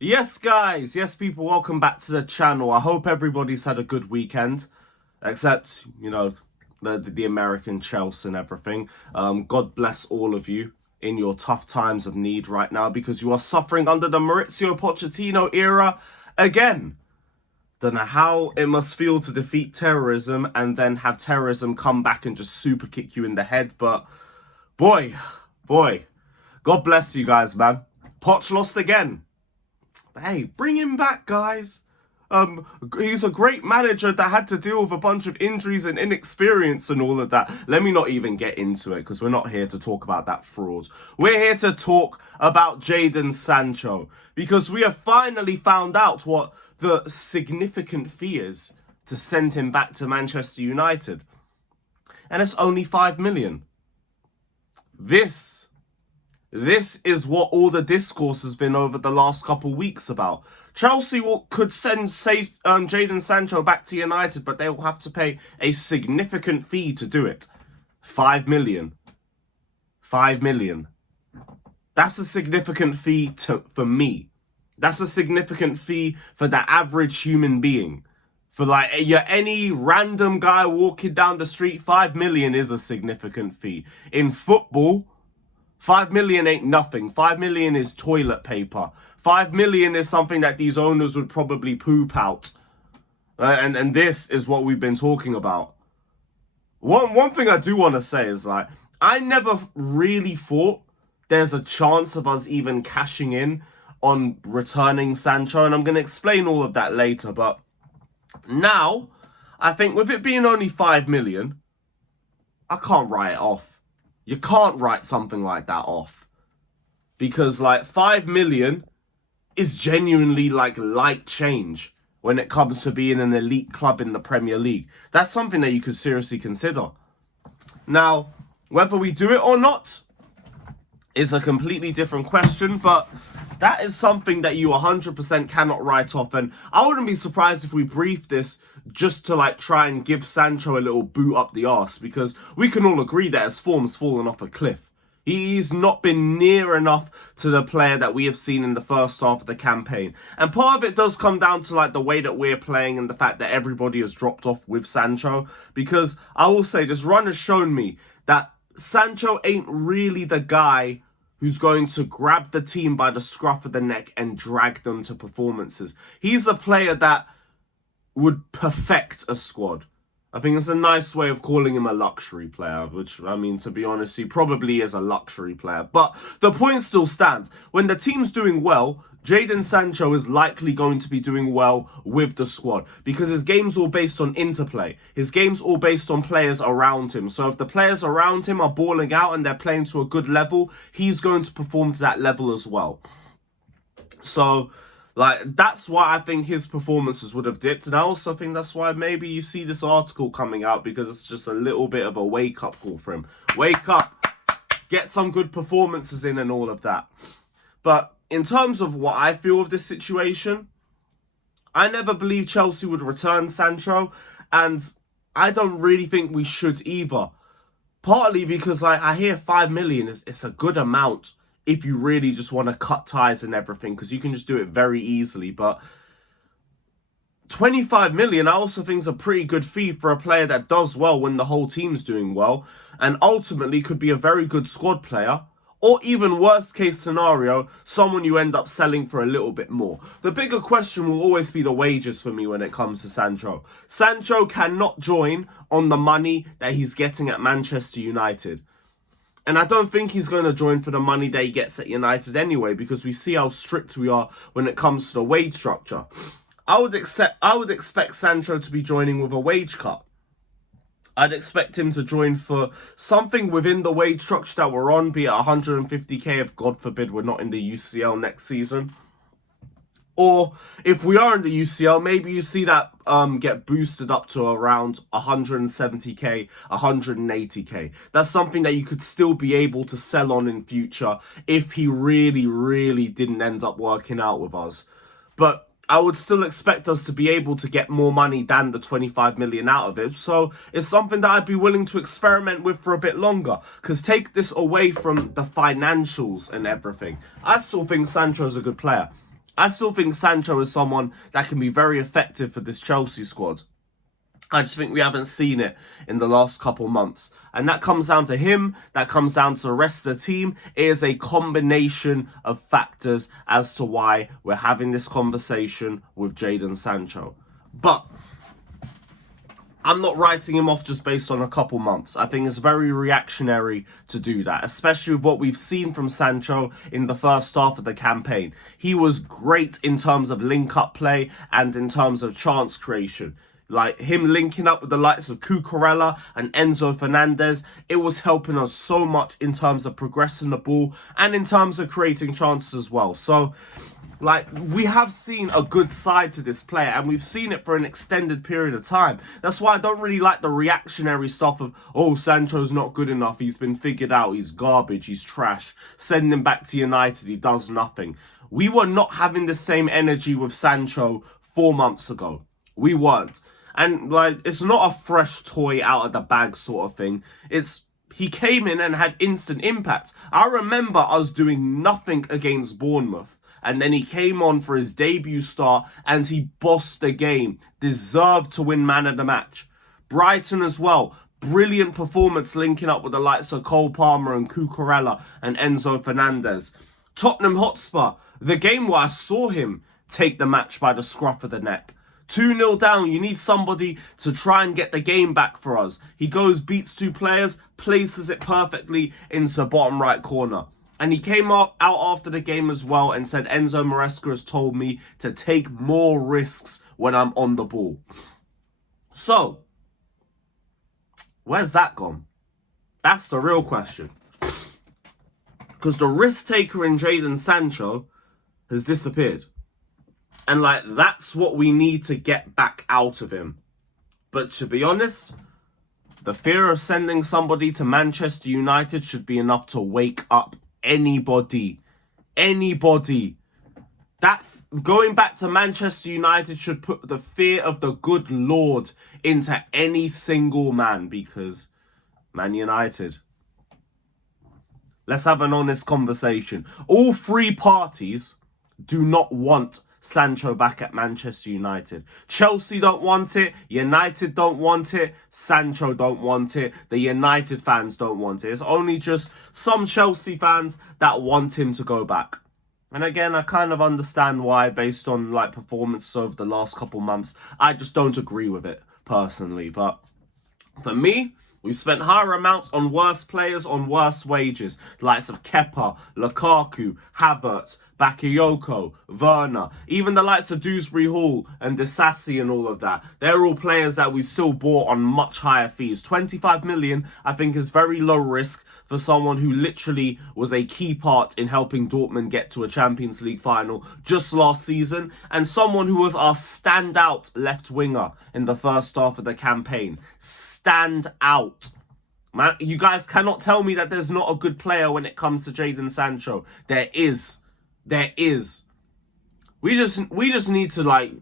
Yes, guys. Yes, people. Welcome back to the channel. I hope everybody's had a good weekend, except the American Chelsea and everything. God bless all of you in your tough times of need right now because you are suffering under the Maurizio Pochettino era again. Don't know how it must feel to defeat terrorism and then have terrorism come back and just super kick you in the head, but boy, God bless you guys, man. Poch lost again. Hey, bring him back, guys. He's a great manager that had to deal with a bunch of injuries and inexperience and all of that. Let me not even get into it because we're not here to talk about that fraud. We're here to talk about Jadon Sancho because we have finally found out what the significant fee is to send him back to Manchester United. And it's only 5 million. This is what all the discourse has been over the last couple weeks about. Chelsea could send Jadon Sancho back to United, but they will have to pay a significant fee to do it. 5 million. 5 million. That's a significant fee for me. That's a significant fee for the average human being. For any random guy walking down the street, 5 million is a significant fee. In football, 5 million ain't nothing. 5 million is toilet paper. 5 million is something that these owners would probably poop out. And this is what we've been talking about. One thing I do want to say is I never really thought there's a chance of us even cashing in on returning Sancho. And I'm going to explain all of that later. But now, I think with it being only 5 million, I can't write it off. You can't write something like that off. Because 5 million is genuinely light change when it comes to being an elite club in the Premier League. That's something that you could seriously consider. Now, whether we do it or not is a completely different question, but that is something that you 100% cannot write off. And I wouldn't be surprised if we brief this just to try and give Sancho a little boot up the arse, because we can all agree that his form's fallen off a cliff. He's not been near enough to the player that we have seen in the first half of the campaign. And part of it does come down to the way that we're playing and the fact that everybody has dropped off with Sancho. Because I will say this run has shown me that Sancho ain't really the guy who's going to grab the team by the scruff of the neck and drag them to performances. He's a player that would perfect a squad. I think it's a nice way of calling him a luxury player, which, I mean, to be honest, he probably is a luxury player. But the point still stands. When the team's doing well, Jadon Sancho is likely going to be doing well with the squad because his game's all based on interplay. His game's all based on players around him. So if the players around him are balling out and they're playing to a good level, he's going to perform to that level as well. So that's why I think his performances would have dipped. And I also think that's why maybe you see this article coming out, because it's just a little bit of a wake-up call for him. Wake up. Get some good performances in and all of that. But in terms of what I feel of this situation, I never believed Chelsea would return Sancho. And I don't really think we should either. Partly because I hear 5 million it's a good amount if you really just want to cut ties and everything, because you can just do it very easily. But 25 million I also think is a pretty good fee for a player that does well when the whole team's doing well, and ultimately could be a very good squad player, or even worst case scenario, someone you end up selling for a little bit more. The bigger question will always be the wages for me when it comes to Sancho. Sancho cannot join on the money that he's getting at Manchester United. And I don't think he's going to join for the money that he gets at United anyway, because we see how strict we are when it comes to the wage structure. I would expect Sancho to be joining with a wage cut. I'd expect him to join for something within the wage structure that we're on, be it 150k if, God forbid, we're not in the UCL next season. Or if we are in the UCL, maybe you see that get boosted up to around 170k, 180k. That's something that you could still be able to sell on in future if he really didn't end up working out with us. But I would still expect us to be able to get more money than the 25 million out of it. So it's something that I'd be willing to experiment with for a bit longer. Because take this away from the financials and everything, I still think Sancho's a good player. I still think Sancho is someone that can be very effective for this Chelsea squad. I just think we haven't seen it in the last couple months. And that comes down to him, that comes down to the rest of the team. It is a combination of factors as to why we're having this conversation with Jadon Sancho. But I'm not writing him off just based on a couple months. I think it's very reactionary to do that, especially with what we've seen from Sancho in the first half of the campaign. He was great in terms of link-up play and in terms of chance creation. Like him linking up with the likes of Cucurella and Enzo Fernandez, it was helping us so much in terms of progressing the ball and in terms of creating chances as well. So, like, we have seen a good side to this player and we've seen it for an extended period of time. That's why I don't really like the reactionary stuff of, oh, Sancho's not good enough, he's been figured out, he's garbage, he's trash. Send him back to United, he does nothing. We were not having the same energy with Sancho 4 months ago. We weren't. And, like, it's not a fresh toy out of the bag sort of thing. He came in and had instant impact. I remember us doing nothing against Bournemouth. And then he came on for his debut start and he bossed the game. Deserved to win man of the match. Brighton as well. Brilliant performance linking up with the likes of Cole Palmer and Cucurella and Enzo Fernandez. Tottenham Hotspur. The game where I saw him take the match by the scruff of the neck. 2-0 down, you need somebody to try and get the game back for us. He goes, beats 2 players, places it perfectly into the bottom right corner. And he came out after the game as well and said, Enzo Maresca has told me to take more risks when I'm on the ball. So, where's that gone? That's the real question. Because the risk taker in Jadon Sancho has disappeared. And, like, that's what we need to get back out of him. But to be honest, the fear of sending somebody to Manchester United should be enough to wake up anybody. Anybody. That going back to Manchester United should put the fear of the good Lord into any single man. Because Man United. Let's have an honest conversation. All 3 parties do not want Sancho back at Manchester United. Chelsea don't want it. United don't want it. Sancho don't want it. The United fans don't want it. It's only just some Chelsea fans that want him to go back. And again, I kind of understand why based on like performances over the last couple months. I just don't agree with it personally. But for me, we've spent higher amounts on worse players on worse wages. The likes of Kepa, Lukaku, Havertz, Bakayoko, Werner, even the likes of Dewsbury Hall and Disasi and all of that. They're all players that we still bought on much higher fees. 25 million, I think, is very low risk for someone who literally was a key part in helping Dortmund get to a Champions League final just last season, and someone who was our standout left winger in the first half of the campaign. Stand out. Man, you guys cannot tell me that there's not a good player when it comes to Jadon Sancho. There is. There is. We just need to, like,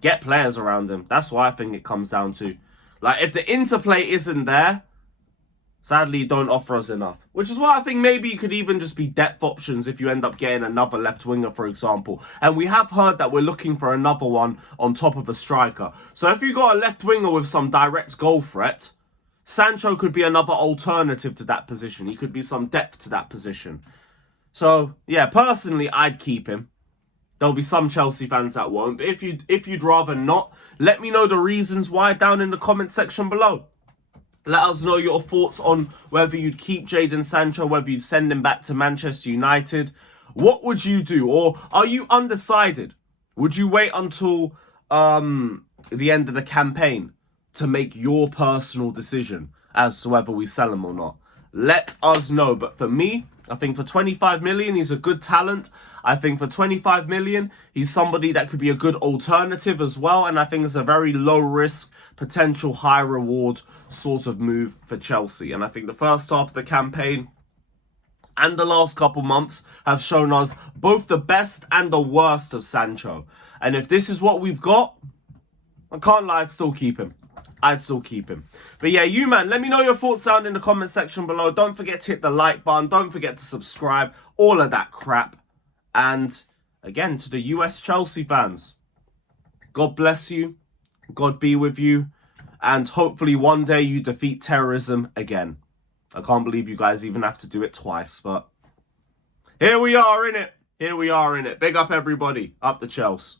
get players around him. That's what I think it comes down to. Like, if the interplay isn't there, sadly, you don't offer us enough. Which is why I think maybe you could even just be depth options if you end up getting another left winger, for example. And we have heard that we're looking for another one on top of a striker. So if you got a left winger with some direct goal threat, Sancho could be another alternative to that position. He could be some depth to that position. So, yeah, personally, I'd keep him. There'll be some Chelsea fans that won't. But if you'd rather not, let me know the reasons why down in the comment section below. Let us know your thoughts on whether you'd keep Jadon Sancho, whether you'd send him back to Manchester United. What would you do? Or are you undecided? Would you wait until the end of the campaign to make your personal decision as to whether we sell him or not? Let us know. But for me, I think for 25 million, he's a good talent. I think for 25 million, he's somebody that could be a good alternative as well. And I think it's a very low risk, potential high reward sort of move for Chelsea. And I think the first half of the campaign and the last couple months have shown us both the best and the worst of Sancho. And if this is what we've got, I can't lie, I'd still keep him. I'd still keep him. But yeah, you man, let me know your thoughts down in the comment section below. Don't forget to hit the like button. Don't forget to subscribe. All of that crap. And again, to the US Chelsea fans, God bless you, God be with you, and hopefully one day you defeat terrorism again. I can't believe you guys even have to do it twice, but here we are in it. Here we are in it. Big up everybody. Up the Chelsea.